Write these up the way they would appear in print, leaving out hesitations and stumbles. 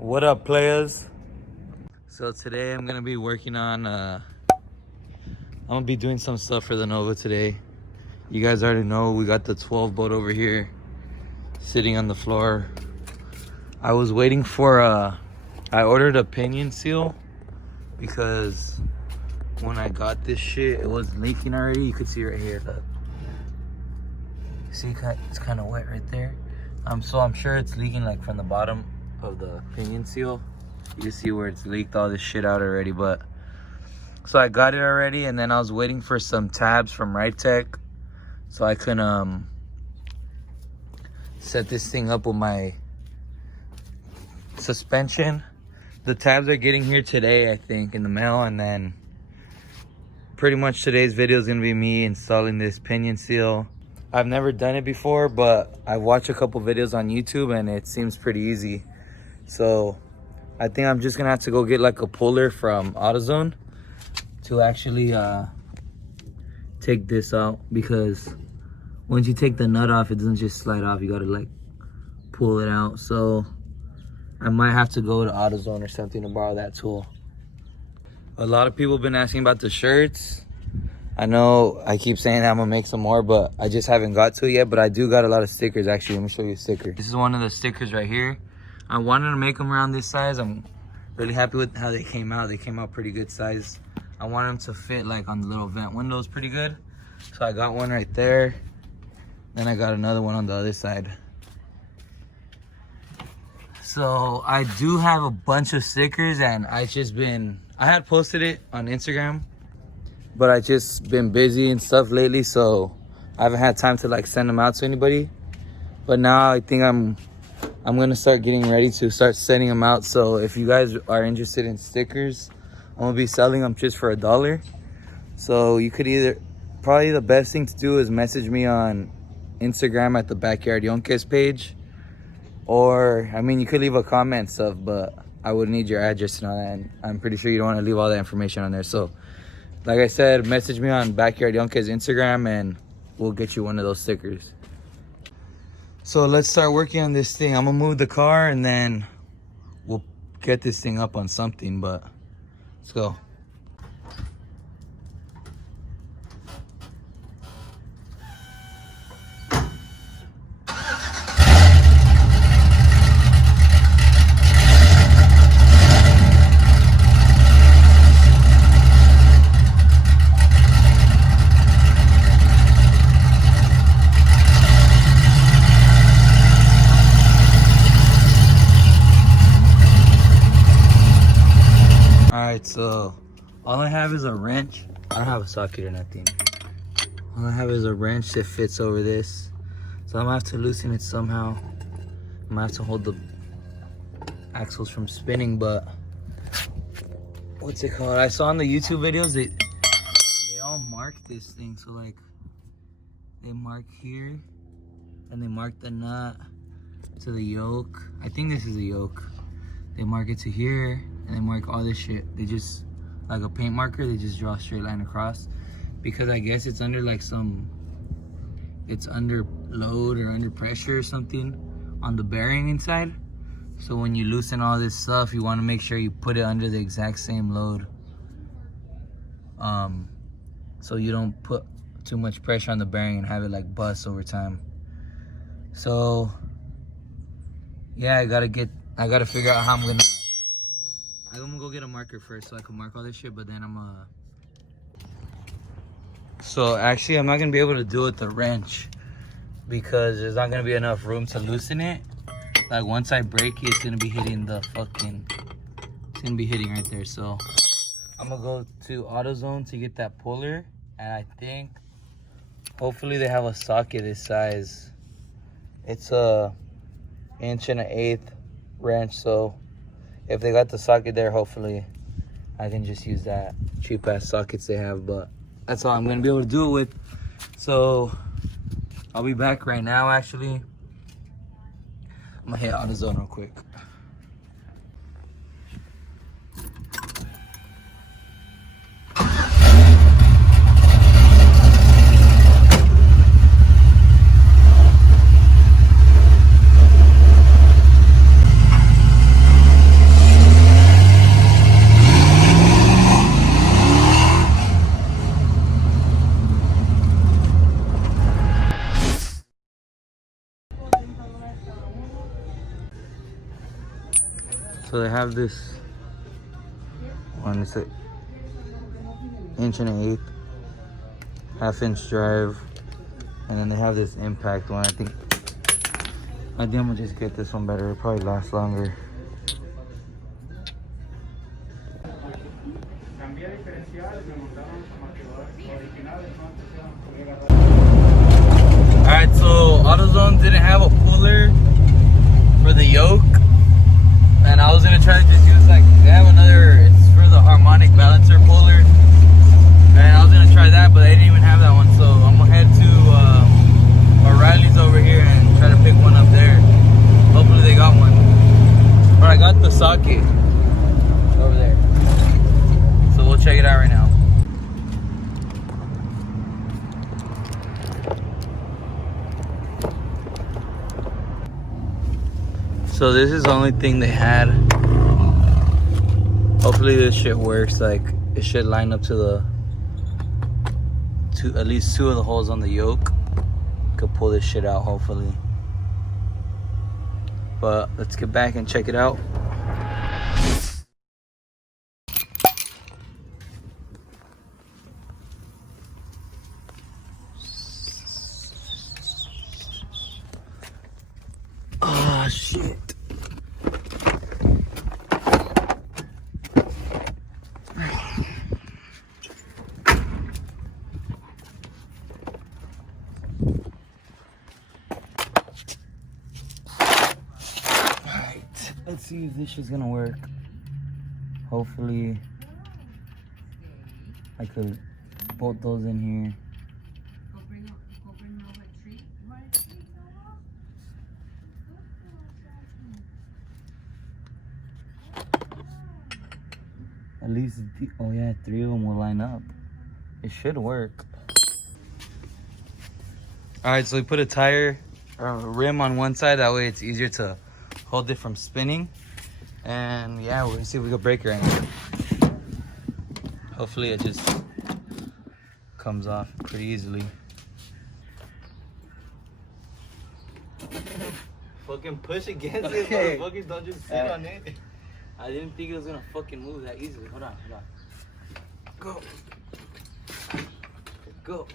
What up, players? So today I'm gonna be working on I'm gonna be doing some stuff for the Nova today. You guys already know we got the 12 boat over here sitting on the floor. I was waiting for I ordered a pinion seal because when I got this shit it was leaking already. You could see right here, look. See, it's kind of wet right there. So I'm sure it's leaking like from the bottom of the pinion seal. You can see where it's leaked all this shit out already. But so I got it already, and then I was waiting for some tabs from Ritech so I can set this thing up with my suspension. The tabs are getting here today, I think, in the mail, and then pretty much today's video is gonna be me installing this pinion seal. I've never done it before, but I watched a couple videos on YouTube and it seems pretty easy. So I think I'm just gonna have to go get like a puller from AutoZone to actually take this out, because once you take the nut off, it doesn't just slide off. You gotta like pull it out. So I might have to go to AutoZone or something to borrow that tool. A lot of people have been asking about the shirts. I know I keep saying I'm gonna make some more, but I just haven't got to it yet. But I do got a lot of stickers, actually. Let me show you a sticker. This is one of the stickers right here. I wanted to make them around this size. I'm really happy with how they came out. They came out pretty good size. I wanted them to fit like on the little vent windows pretty good. So I got one right there. Then I got another one on the other side. So I do have a bunch of stickers, and I had posted it on Instagram, but I just been busy and stuff lately, so I haven't had time to like send them out to anybody. But now I think I'm gonna start getting ready to start sending them out. So if you guys are interested in stickers, I'm gonna be selling them just for $1. So you could probably the best thing to do is message me on Instagram at the Backyard Yonkes page, or I mean you could leave a comment and stuff, but I would need your address and all that, and I'm pretty sure you don't want to leave all that information on there. So like I said, message me on Backyard Yonkes Instagram and we'll get you one of those stickers. So let's start working on this thing. I'm gonna move the car and then we'll get this thing up on something, but let's go. Alright, so all I have is a wrench. I don't have a socket or nothing. All I have is a wrench that fits over this. So I'm gonna have to loosen it somehow. I'm gonna have to hold the axles from spinning, but what's it called? I saw on the YouTube videos they all mark this thing. So like they mark here and they mark the nut to the yoke. I think this is a yoke. They mark it to here. And they mark all this shit. They just, like a paint marker, they just draw a straight line across. Because I guess it's under like it's under load or under pressure or something on the bearing inside. So when you loosen all this stuff, you want to make sure you put it under the exact same load. So you don't put too much pressure on the bearing and have it like bust over time. So yeah, I gotta figure out how I'm gonna go get a marker first so I can mark all this shit, but then So actually I'm not gonna be able to do it with the wrench because there's not gonna be enough room to loosen it. Like once I break it, it's gonna be hitting it's gonna be hitting right there. So I'm gonna go to AutoZone to get that puller, and I think hopefully they have a socket this size. It's a 1 1/8" wrench, so if they got the socket there, hopefully I can just use that cheap ass sockets they have. But that's all I'm gonna be able to do it with. So I'll be back right now. Actually, I'm gonna hit AutoZone real quick. So they have this one, it's an 1 1/8 half-inch drive, and then they have this impact one. I think I'm gonna just get this one better. It'll probably last longer. Alright, so AutoZone didn't have a puller for the yoke, and I was gonna try to just use like, they have another, it's for the harmonic balancer puller, and I was gonna try that, but they didn't even have that one. So I'm gonna head to O'Reilly's over here and try to pick one up there. Hopefully they got one. But I got the socket over there, so we'll check it out right now. So this is the only thing they had. Hopefully this shit works. Like, it should line up to at least 2 of the holes on the yoke. Could pull this shit out, hopefully. But let's get back and check it out. Ah, shit. Let's see if this is gonna work. Hopefully I could bolt those in here. At least, oh yeah, 3 of them will line up. It should work. All right, so we put a tire or a rim on one side. That way it's easier to hold it from spinning. And yeah, we're gonna see if we can break it right now. Hopefully it just comes off pretty easily. Fucking push against it, motherfuckers. Don't just sit on it. I didn't think it was gonna fucking move that easily. Hold on, hold on. Go. Go.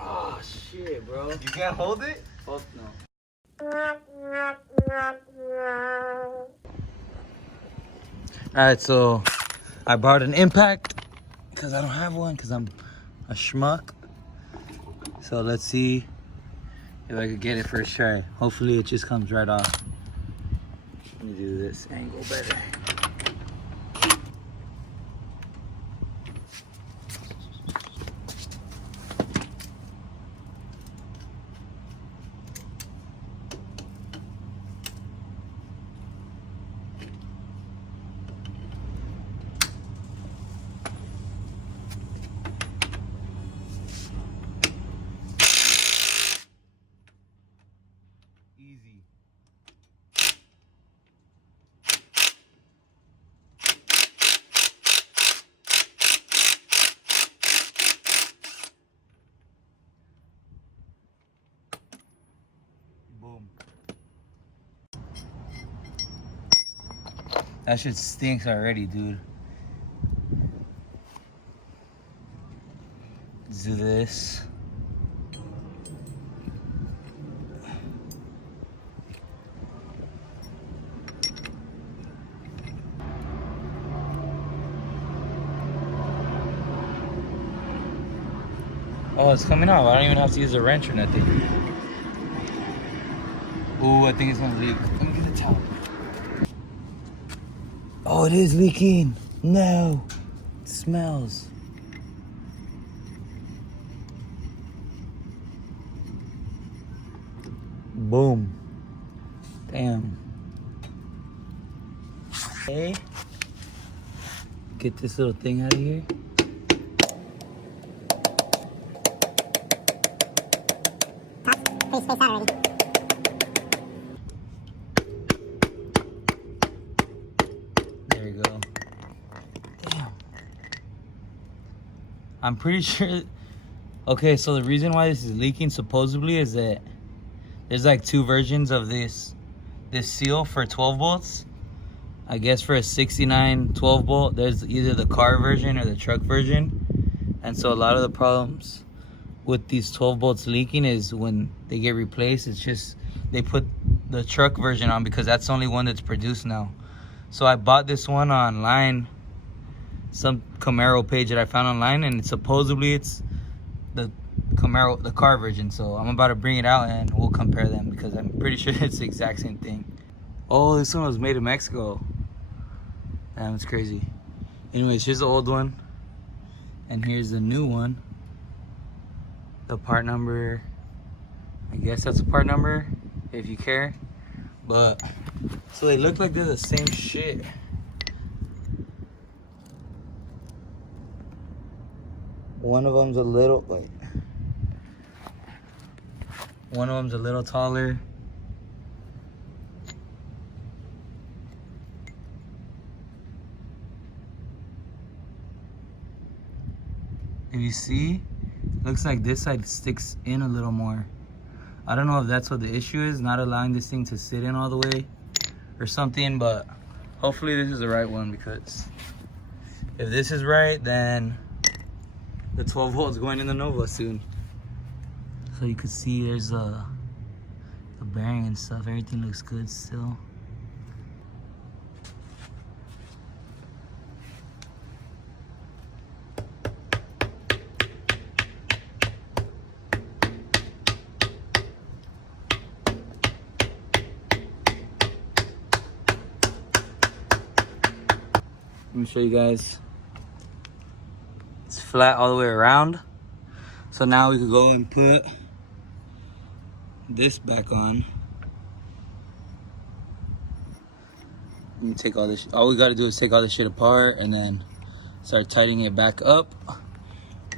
Oh shit, bro. You can't hold it? Fuck no. Alright, so I brought an impact because I don't have one because I'm a schmuck. So let's see if I could get it first try. Hopefully it just comes right off. Let me do this angle better. Easy. Boom. That shit stinks already, dude. Let's do this. Oh, it's coming out. I don't even have to use a wrench or nothing. Ooh, I think it's gonna leak. Let me get the towel. Oh, it is leaking. No. It smells. Boom. Damn. Okay. Get this little thing out of here. Pretty spaced out already. There you go. Damn. I'm pretty sure. Okay, so the reason why this is leaking supposedly is that there's like 2 versions of this this seal for 12 bolts. I guess for a 69 12 bolt, there's either the car version or the truck version. And so a lot of the problems with these 12 bolts leaking is when they get replaced, it's just they put the truck version on because that's the only one that's produced now. So I bought this one online, some Camaro page that I found online, and supposedly it's the Camaro, the car version. So I'm about to bring it out and we'll compare them because I'm pretty sure it's the exact same thing. Oh, this one was made in Mexico. Damn, it's crazy. Anyways, here's the old one and here's the new one. The part number, I guess that's a part number if you care. But so they look like they're the same shit. One of them's a little, wait. One of them's a little taller. If you see, looks like this side sticks in a little more. I don't know if that's what the issue is, not allowing this thing to sit in all the way or something, but hopefully this is the right one, because if this is right, then the 12 volts going in the Nova soon. So you can see there's the bearing and stuff. Everything looks good still. Let me show you guys. It's flat all the way around. So now we could go and put this back on. Let me take all this. All we gotta do is take all this shit apart and then start tightening it back up.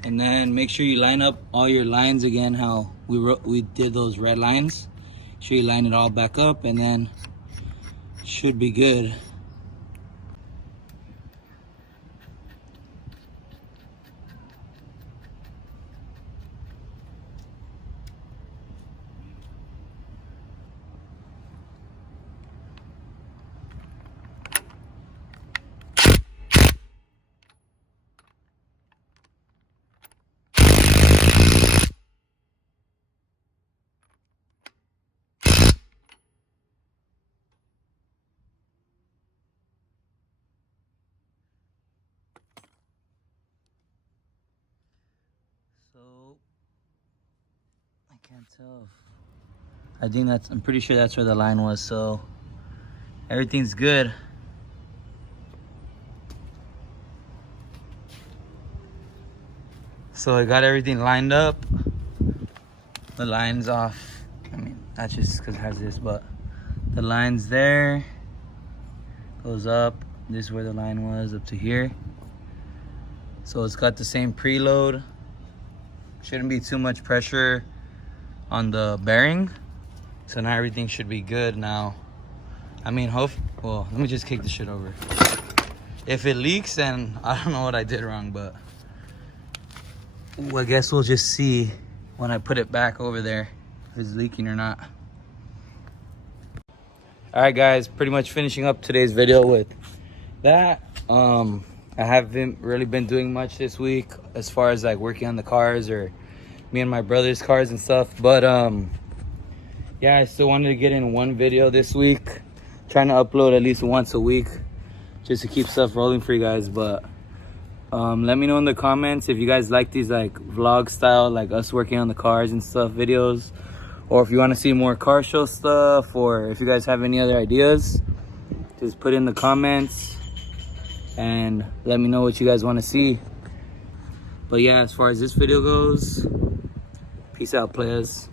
And then make sure you line up all your lines again, how we did those red lines. Make sure you line it all back up, and then should be good. So I can't tell. I think I'm pretty sure that's where the line was, so everything's good. So I got everything lined up. The line's off. I mean, not just because it has this, but the line's there. Goes up. This is where the line was, up to here. So it's got the same preload. Shouldn't be too much pressure on the bearing. So now everything should be good now. I mean, well, let me just kick the shit over. If it leaks, then I don't know what I did wrong, but I guess we'll just see when I put it back over there if it's leaking or not. All right, guys, pretty much finishing up today's video with that. I haven't really been doing much this week as far as like working on the cars or me and my brother's cars and stuff, but yeah, I still wanted to get in one video this week, trying to upload at least once a week just to keep stuff rolling for you guys. But let me know in the comments if you guys like these like vlog style, like us working on the cars and stuff videos, or if you want to see more car show stuff, or if you guys have any other ideas, just put in the comments and let me know what you guys want to see. But yeah, as far as this video goes, peace out, players.